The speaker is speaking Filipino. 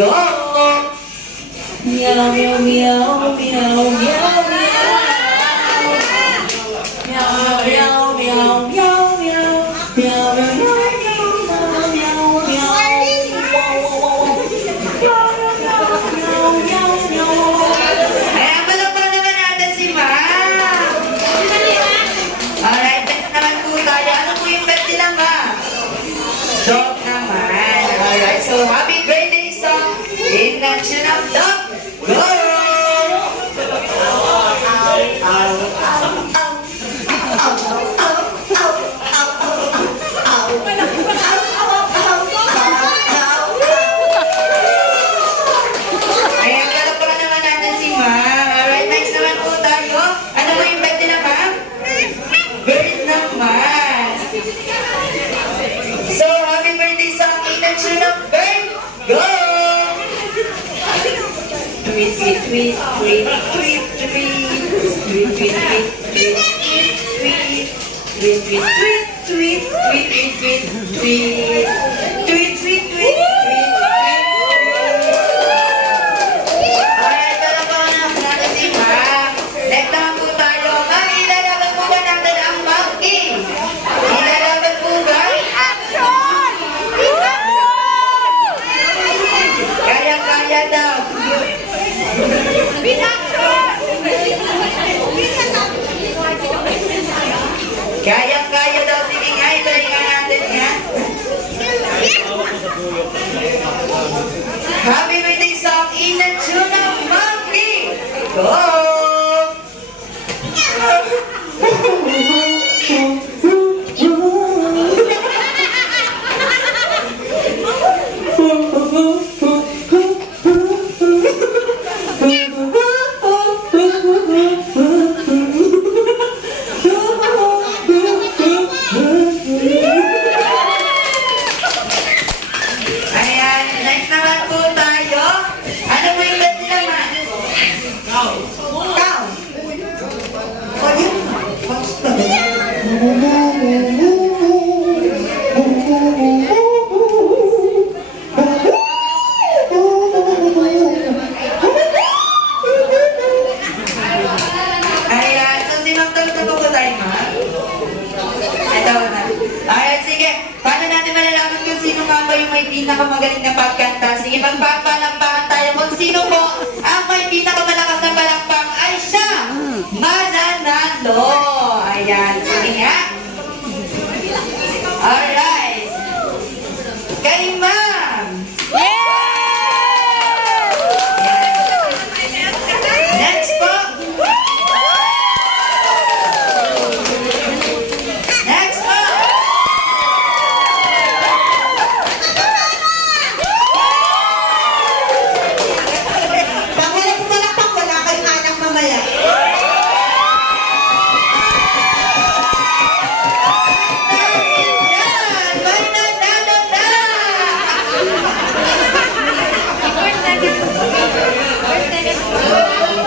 Go! Meow, meow, meow, meow, meow, meow. Meow, meow, meow, meow, meow. Meow, meow, meow, meow, meow. Ayan, palakpakan naman natin si Ma. Alright, next naman po tayo. Ano po yung bet nila, Ma? Dog naman. Alright, so happy birthday song in the tune of Dog. Go! Ayan, palakpakan naman natin si Ma. Alright, next naman po tayo. Ano po yung bet nila, Ma? Bird naman. So, happy birthday song in the tune of Bird. Go! Tweet, tweet, tweet, tweet, tweet, tweet, tweet, tweet, tweet, tweet, tweet, tweet, tweet, tweet, tweet, tweet, tweet, tweet, tweet, tweet. Alright, talagang naman natin si Ma. Next naman po tayo. Ma, ilalaban po ba natin ang monkey? Ilalaban po ba? Kaya-kaya daw. Kaya-kaya daw. Sige nga, itry nga natin nga. Happy birthday song in the tune of Monkey. Go! Ayan, next naman po tayo. Ano po yung bet nila, Ma? Cow. Cow. O, yun. Ayan, so sinagtag na po tayo, Ma? Ito na. Ayan, sige. Paano natin malalaman kung sino nga ba yung may pinakamagaling na pagkanta? Sige, magpapalakpakan tayo kung sino po ang may pinakamalakas na palakpak ay siya! Mananalo!